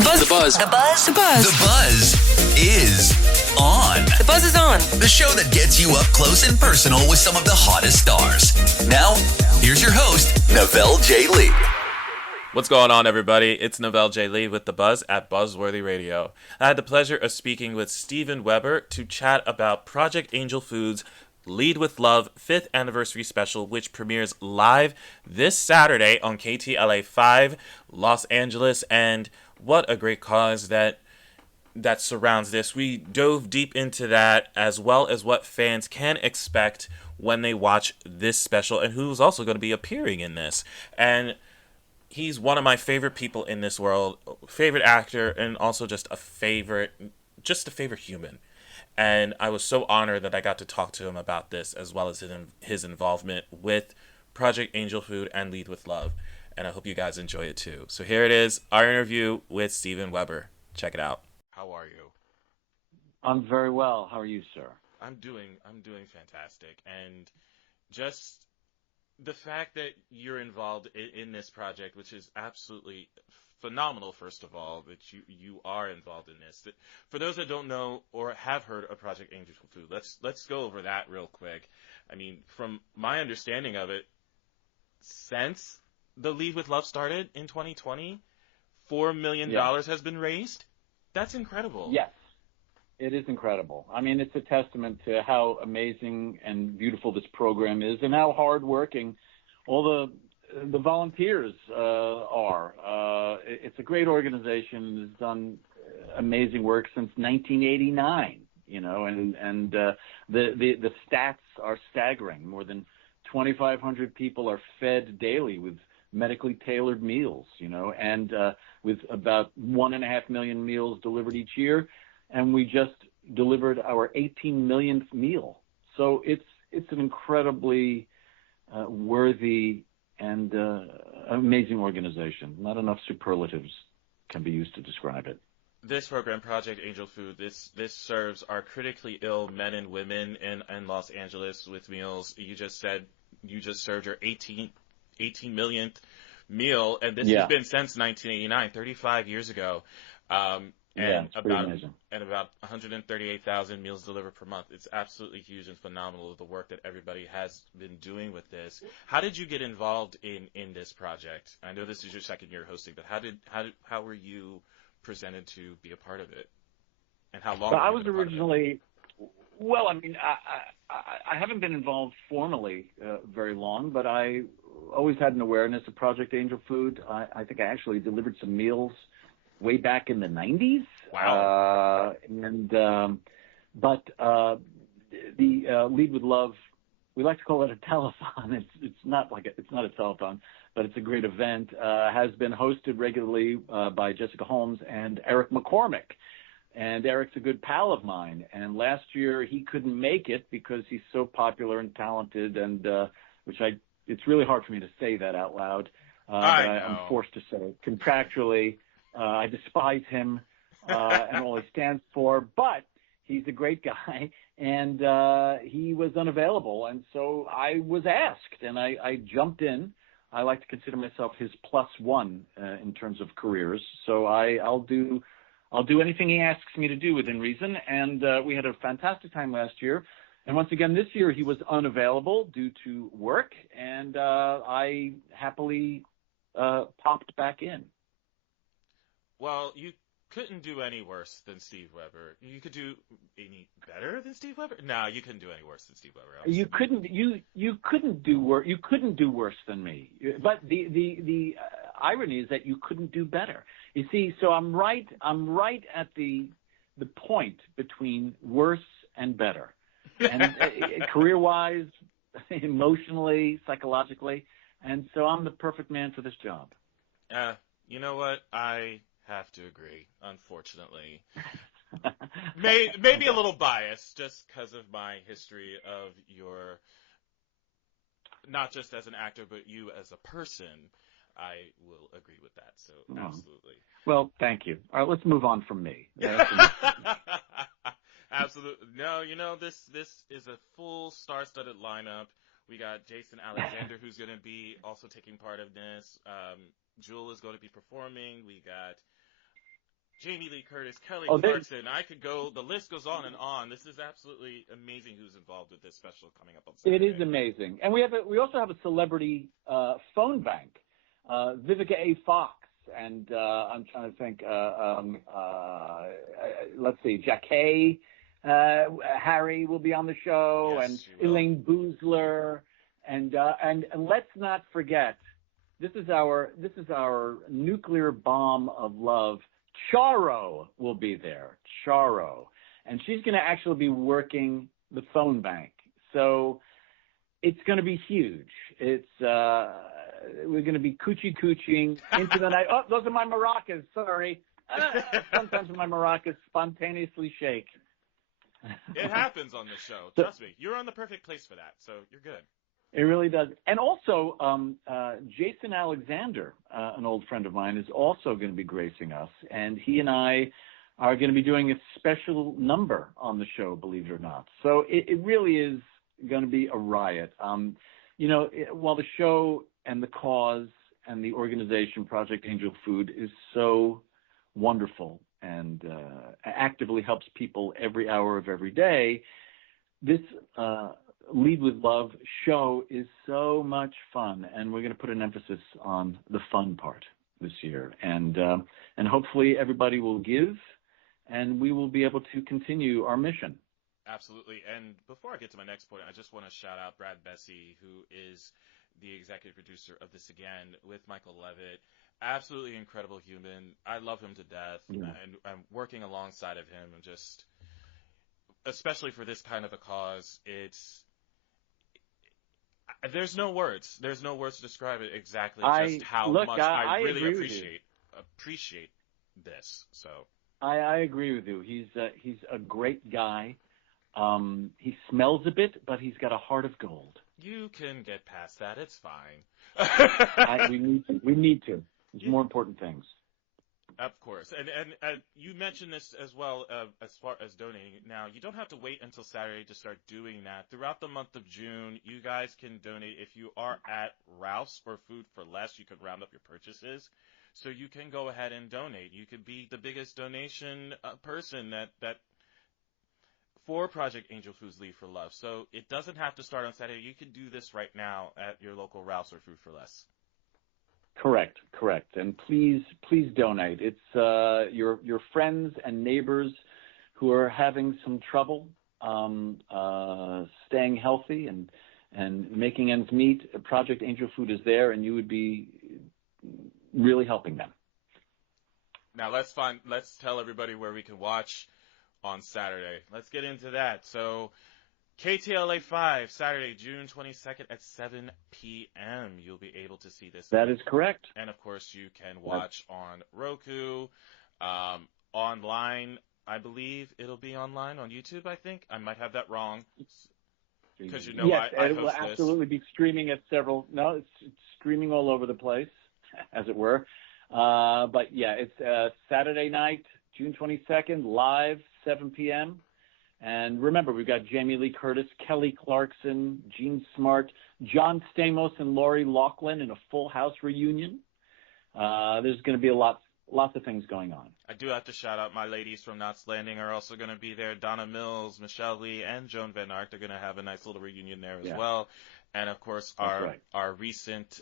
The buzz. The buzz. The buzz. The buzz. The buzz is on. The buzz is on. The show that gets you up close and personal with some of the hottest stars. Now, here's your host, Novell J. Lee. What's going on, everybody? It's Novell J. Lee with The Buzz at Buzzworthy Radio. I had the pleasure of speaking with Steven Weber to chat about Project Angel Foods' Lead with Love 5th Anniversary Special, which premieres live this Saturday on KTLA 5, Los Angeles, and what a great cause that surrounds this. We dove deep into that, as well as what fans can expect when they watch this special, and who's also going to be appearing in this. And he's one of my favorite people in this world, favorite actor, and also just a favorite human. And I was so honored that I got to talk to him about this, as well as his involvement with Project Angel Food and Lead with Love. And I hope you guys enjoy it too. So here it is, our interview with Steven Weber. Check it out. How are you? I'm very well. How are you, sir? I'm doing fantastic. And just the fact that you're involved in this project, which is absolutely phenomenal, first of all, that you are involved in this. For those that don't know or have heard of Project Angel Food, let's go over that real quick. I mean, from my understanding of it, since the Lead with Love started in 2020, $4 million has been raised. That's incredible. Yes, it is incredible. I mean, it's a testament to how amazing and beautiful this program is and how hardworking all the volunteers are. It's a great organization and has done amazing work since 1989, you know, and the stats are staggering. More than 2,500 people are fed daily with medically tailored meals, you know, and with about 1.5 million meals delivered each year. And we just delivered our 18 millionth meal. So it's an incredibly worthy and amazing organization. Not enough superlatives can be used to describe it. This program, Project Angel Food, this serves our critically ill men and women in Los Angeles with meals. You just said you just served your 18 millionth meal, and this has been since 1989, 35 years ago. And about 138,000 meals delivered per month. It's absolutely huge and phenomenal, the work that everybody has been doing with this. How did you get involved in this project? I know this is your second year hosting, but how were you presented to be a part of it? And how long? Well, I was originally. Well, I mean, I haven't been involved formally very long, but I always had an awareness of Project Angel Food. I think I actually delivered some meals way back in the 90s. Wow. But the Lead with Love, we like to call it a telethon. It's not a telethon, but it's a great event. Has been hosted regularly by Jessica Holmes and Eric McCormick. And Eric's a good pal of mine. And last year he couldn't make it because he's so popular and talented, and it's really hard for me to say that out loud. I'm forced to say it contractually. I despise him and all he stands for, but he's a great guy, and he was unavailable, and so I was asked, and I jumped in. I like to consider myself his plus one in terms of careers, so I'll do anything he asks me to do within reason, and we had a fantastic time last year. And once again, this year he was unavailable due to work, and I happily popped back in. Well, you couldn't do any worse than Steve Weber. You could do any better than Steve Weber? No, you couldn't do any worse than Steve Weber. You couldn't do worse. You couldn't do worse than me. But the irony is that you couldn't do better. You see, so I'm right at the point between worse and better, and career-wise, emotionally, psychologically, and so I'm the perfect man for this job. You know what? I have to agree, unfortunately. Maybe a little biased, just because of my history of your, not just as an actor, but you as a person. I will agree with that, so absolutely. Well, thank you. All right, let's move on from me. Absolutely. No, you know, this is a full star-studded lineup. We got Jason Alexander, who's going to be also taking part of this. Jewel is going to be performing. We got Jamie Lee Curtis, Kelly Oh, Clarkson. I could go. The list goes on and on. This is absolutely amazing. Who's involved with this special coming up on Saturday? It is amazing, and we also have a celebrity phone bank, Vivica A. Fox, and I'm trying to think. Let's see, Jacquet Harry will be on the show, Yes, and she will. Elaine Boozler, and let's not forget, this is our nuclear bomb of love. Charo will be there. Charo, and she's going to actually be working the phone bank. So it's going to be huge. It's we're going to be coochieing into the night. Oh, those are my maracas. Sorry. Sometimes my maracas spontaneously shake. It happens on this show. Trust me. You're on the perfect place for that, so you're good. It really does. And also, Jason Alexander, an old friend of mine, is also going to be gracing us. And he and I are going to be doing a special number on the show, believe it or not. So it really is going to be a riot. While the show and the cause and the organization, Project Angel Food, is so wonderful and actively helps people every hour of every day, this Lead with Love show is so much fun, and we're going to put an emphasis on the fun part this year, and hopefully everybody will give, and we will be able to continue our mission. Absolutely. And before I get to my next point, I just want to shout out Brad Bessie, who is the executive producer of this again with Michael Levitt. Absolutely incredible human. I love him to death, and I'm working alongside of him, and just, especially for this kind of a cause, there's no words. There's no words to describe it exactly. Just how much I really appreciate this. So I agree with you. He's a great guy. He smells a bit, but he's got a heart of gold. You can get past that. It's fine. We need to. There's more important things. Of course. And you mentioned this as well, as far as donating. Now, you don't have to wait until Saturday to start doing that. Throughout the month of June, you guys can donate. If you are at Ralph's or Food for Less, you could round up your purchases. So you can go ahead and donate. You could be the biggest donation person that for Project Angel Foods Lead for Love. So it doesn't have to start on Saturday. You can do this right now at your local Ralph's or Food for Less. Correct. And please donate. It's your friends and neighbors who are having some trouble staying healthy and making ends meet. Project Angel Food is there, and you would be really helping them. Now let's tell everybody where we can watch on Saturday. Let's get into that. So KTLA 5, Saturday, June 22nd at 7 p.m. You'll be able to see this. That is correct. And, of course, you can watch on Roku, online. I believe it'll be online on YouTube, I think. I might have that wrong. Because I host it will absolutely be streaming at several. No, it's streaming all over the place, as it were. But, yeah, it's Saturday night, June 22nd, live, 7 p.m., and remember, we've got Jamie Lee Curtis, Kelly Clarkson, Gene Smart, John Stamos, and Lori Loughlin in a Full House reunion. There's going to be lots of things going on. I do have to shout out my ladies from Knots Landing are also going to be there. Donna Mills, Michelle Lee, and Joan Van Ark. They're going to have a nice little reunion there as well. And, of course, our recent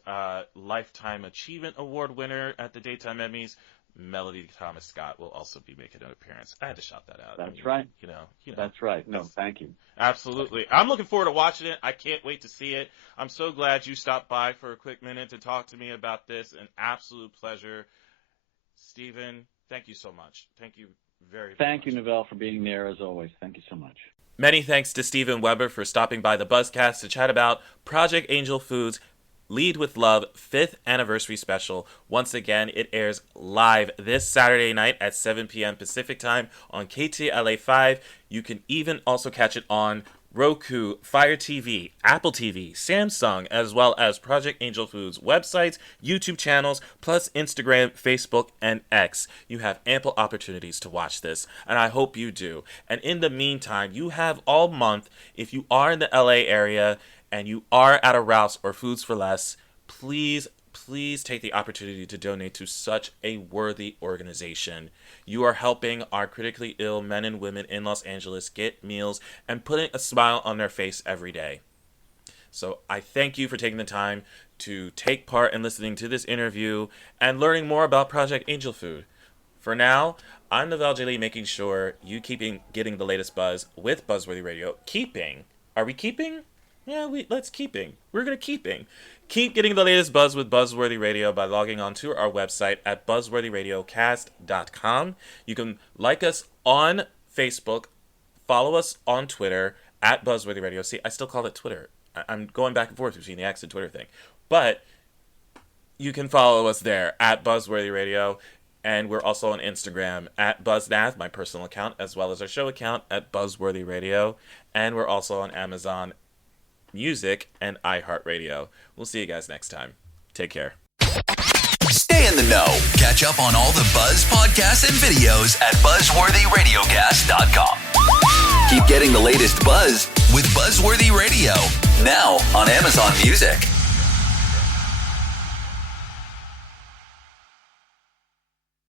Lifetime Achievement Award winner at the Daytime Emmys, Melody Thomas Scott, will also be making an appearance. I had to shout that out. That's right. You know. That's right. No, thank you. Absolutely. I'm looking forward to watching it. I can't wait to see it. I'm so glad you stopped by for a quick minute to talk to me about this. An absolute pleasure. Stephen, thank you so much. Thank you very much. Thank you, Novell, for being there as always. Thank you so much. Many thanks to Stephen Weber for stopping by the Buzzcast to chat about Project Angel Foods Lead with Love 5th Anniversary Special. Once again, it airs live this Saturday night at 7 p.m. Pacific Time on KTLA 5. You can even also catch it on Roku, Fire TV, Apple TV, Samsung, as well as Project Angel Foods websites, YouTube channels, plus Instagram, Facebook, and X. You have ample opportunities to watch this, and I hope you do. And in the meantime, you have all month, if you are in the LA area and you are at a Ralph's or Foods for Less, please please take the opportunity to donate to such a worthy organization. You are helping our critically ill men and women in Los Angeles get meals and putting a smile on their face every day. So I thank you for taking the time to take part in listening to this interview and learning more about Project Angel Food. For now, I'm Novell J. Lee, making sure you keep getting the latest buzz with Buzzworthy Radio. Are we keeping? Yeah, let's keeping. We're going to keeping. Keep getting the latest buzz with Buzzworthy Radio by logging on to our website at buzzworthyradiocast.com. You can like us on Facebook, follow us on Twitter at Buzzworthy Radio. See, I still call it Twitter. I'm going back and forth between the X and Twitter thing. But you can follow us there at Buzzworthy Radio. And we're also on Instagram at BuzzNath, my personal account, as well as our show account at Buzzworthy Radio. And we're also on Amazon Music and iHeartRadio. We'll see you guys next time. Take care. Stay in the know. Catch up on all the Buzz podcasts and videos at buzzworthyradiocast.com. Keep getting the latest buzz with Buzzworthy Radio, now on Amazon Music.